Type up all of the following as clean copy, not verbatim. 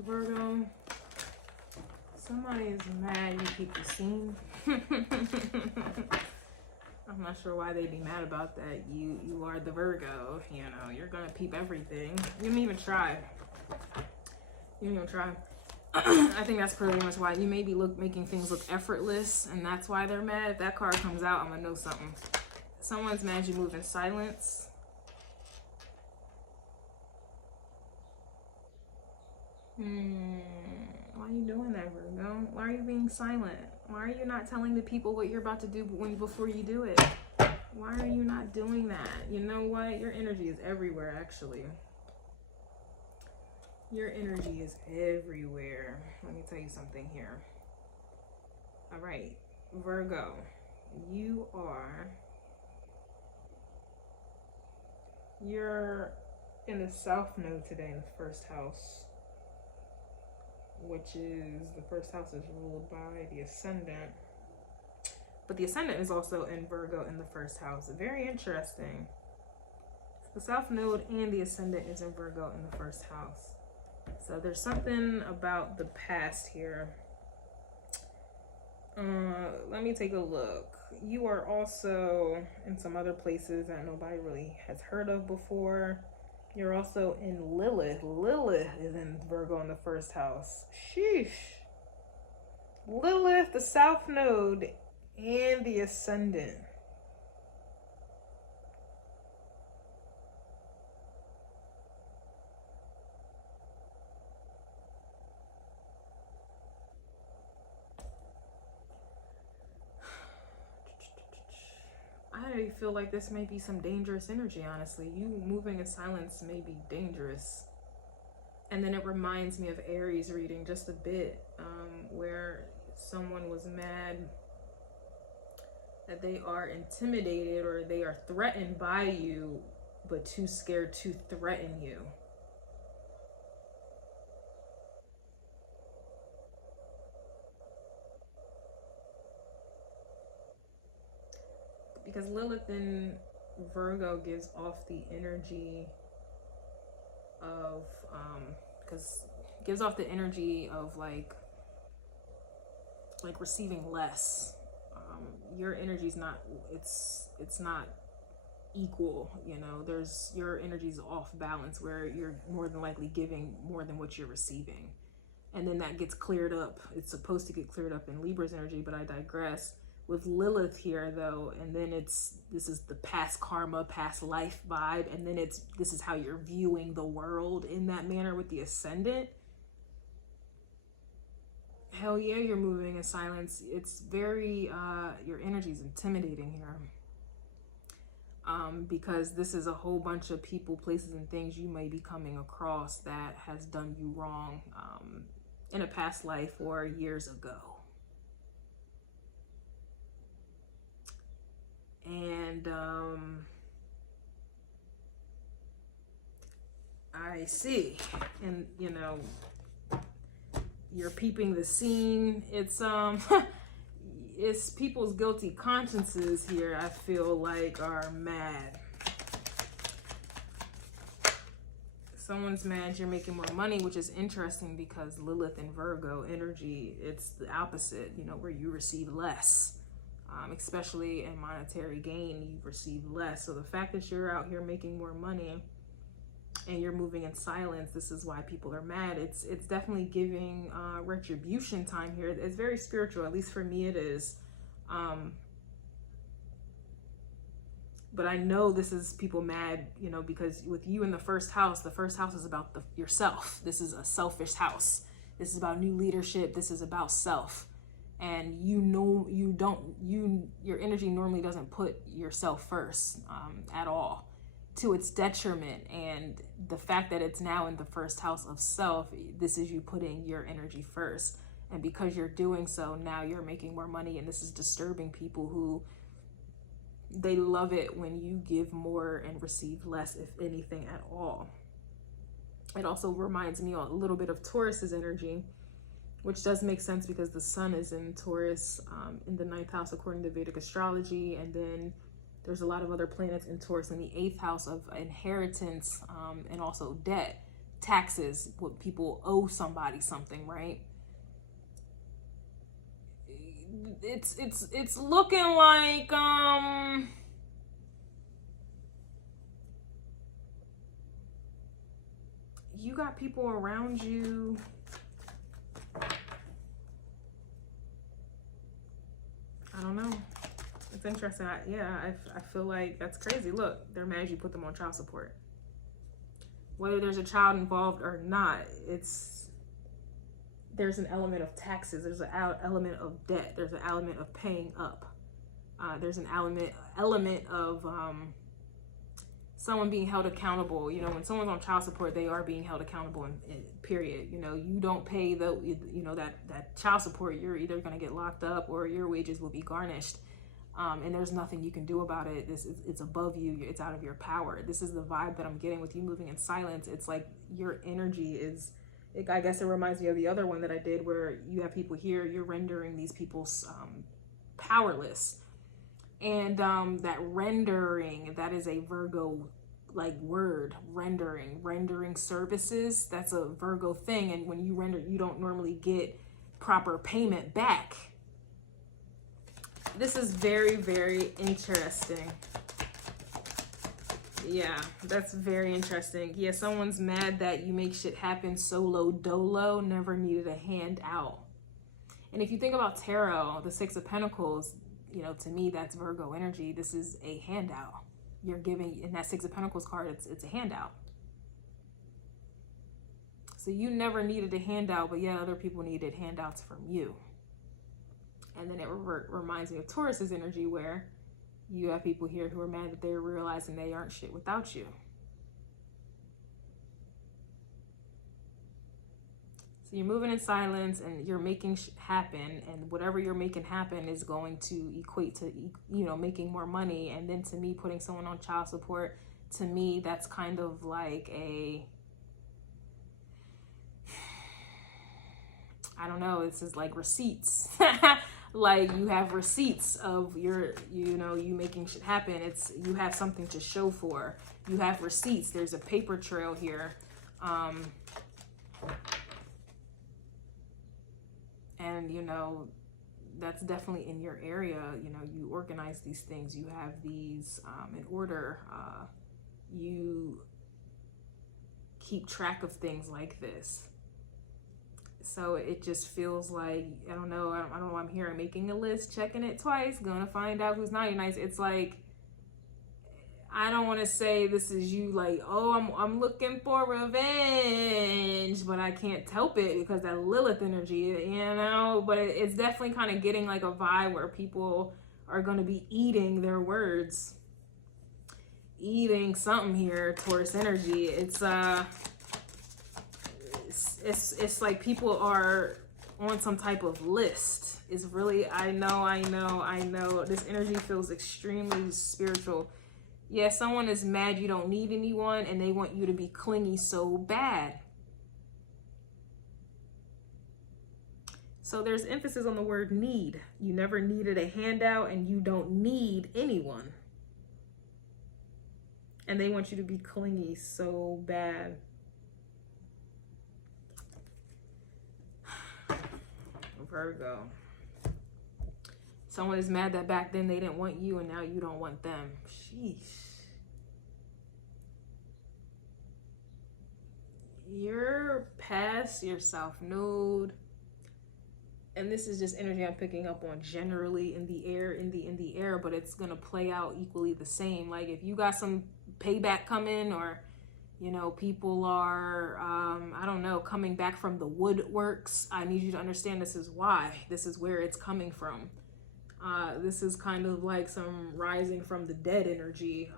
Virgo, somebody is mad you keep the scene. I'm not sure why they'd be mad about that. You are the Virgo, you know, you're gonna peep everything. You didn't even try. You didn't even try. I think that's pretty much why you may be making things look effortless, and that's why they're mad. If that card comes out, I'm gonna know something. Someone's mad you move in silence. Why are you doing that, Virgo? Why are you being silent? Why are you not telling the people what you're about to do before you do it? Why are you not doing that? You know what? Your energy is everywhere, actually. Your energy is everywhere. Let me tell you something here. All right, Virgo, you're in the South node today in the first house, which is, the first house is ruled by the ascendant. But the ascendant is also in Virgo in the first house. Very interesting. The South node and the ascendant is in Virgo in the first house. So there's something about the past here. Let me take a look. You are also in some other places that nobody really has heard of before. You're also in Lilith. Lilith is in Virgo in the first house. Sheesh. Lilith, the South node, and the ascendant. I feel like this may be some dangerous energy, honestly. You moving in silence may be dangerous. And then it reminds me of Aries reading just a bit, where someone was mad that they are intimidated or they are threatened by you, but too scared to threaten you. Because Lilith in Virgo gives off the energy of, like receiving less. Your energy's not, it's not equal, you know. Your energy's off balance, where you're more than likely giving more than what you're receiving. And then that gets cleared up. It's supposed to get cleared up in Libra's energy, but I digress. With Lilith here though, and then this is the past karma, past life vibe, and then this is how you're viewing the world in that manner with the ascendant. Hell yeah, you're moving in silence. It's very, your energy is intimidating here. Because this is a whole bunch of people, places, and things you may be coming across that has done you wrong in a past life or years ago. And I see, and you know, you're peeping the scene. It's it's people's guilty consciences here, I feel like, are mad. Someone's mad you're making more money, which is interesting because Lilith and Virgo energy, it's the opposite, you know, where you receive less. Especially in monetary gain, you receive less. So the fact that you're out here making more money and you're moving in silence, this is why people are mad. It's definitely giving retribution time here. It's very spiritual, at least for me it is. But I know this is people mad, you know, because with you in the first house is about yourself. This is a selfish house. This is about new leadership. This is about self. And you know, your energy normally doesn't put yourself first at all, to its detriment. And the fact that it's now in the first house of self, this is you putting your energy first. And because you're doing so, now you're making more money, and this is disturbing people who, they love it when you give more and receive less, if anything at all. It also reminds me a little bit of Taurus's energy, which does make sense because the sun is in Taurus in the 9th house according to Vedic astrology, and then there's a lot of other planets in Taurus in the 8th house of inheritance and also debt. taxes, what people owe somebody something, right? It's looking like you got people around you. I don't know. It's interesting. I feel like that's crazy. Look, they're mad you put them on child support. Whether there's a child involved or not, there's an element of taxes. There's an element of debt. There's an element of paying up. There's an element of someone being held accountable. You know, when someone's on child support, they are being held accountable, in period. You know, you don't pay that child support, you're either going to get locked up or your wages will be garnished. And there's nothing you can do about it. It's above you. It's out of your power. This is the vibe that I'm getting with you moving in silence. It's like your energy is, I guess it reminds me of the other one that I did where you have people here, you're rendering these people powerless. And that rendering, that is a Virgo like word, rendering services. That's a Virgo thing. And when you render, you don't normally get proper payment back. This is very, very interesting. Yeah, that's very interesting. Yeah, someone's mad that you make shit happen solo dolo, never needed a handout. And if you think about tarot, the Six of Pentacles, you know, to me, that's Virgo energy. This is a handout. You're giving, in that Six of Pentacles card, it's a handout. So you never needed a handout, but yet other people needed handouts from you. And then it reminds me of Taurus's energy, where you have people here who are mad that they're realizing they aren't shit without you. So you're moving in silence and you're making happen, and whatever you're making happen is going to equate to, you know, making more money. And then to me, putting someone on child support, to me, that's kind of like a, I don't know, this is like receipts. Like you have receipts of your, you know, you making shit happen. It's, you have something to show for. You have receipts. There's a paper trail here. And, you know, that's definitely in your area. You know, you organize these things. You have these in order. You keep track of things like this. So it just feels like, I don't know what I'm hearing. Making a list, checking it twice, gonna find out who's naughty nice. It's like, I don't want to say this is you like, oh, I'm looking for revenge, but I can't help it because that Lilith energy, you know. But it's definitely kind of getting like a vibe where people are going to be eating their words, eating something here. Taurus energy. It's like people are on some type of list. It's really, I know. This energy feels extremely spiritual. Yeah, someone is mad you don't need anyone and they want you to be clingy so bad. So there's emphasis on the word need. You never needed a handout and you don't need anyone. And they want you to be clingy so bad. Virgo. Someone is mad that back then they didn't want you and now you don't want them. Sheesh. You're past your South Node. And this is just energy I'm picking up on generally in the air, but it's gonna play out equally the same. Like if you got some payback coming, or you know, people are, I don't know, coming back from the woodworks, I need you to understand this is why. This is where it's coming from. This is kind of like some rising from the dead energy.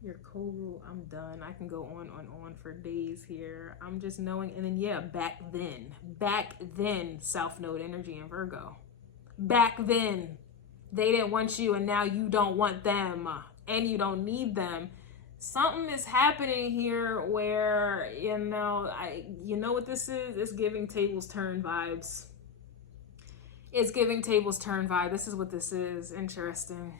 Your co-rule, I'm done. I can go on for days here. I'm just knowing. And then yeah, back then South Node energy in Virgo. Back then they didn't want you and now you don't want them and you don't need them. something is happening here where, you know what this is? It's giving tables turn vibes. It's giving tables turn vibe. This is what this is. Interesting.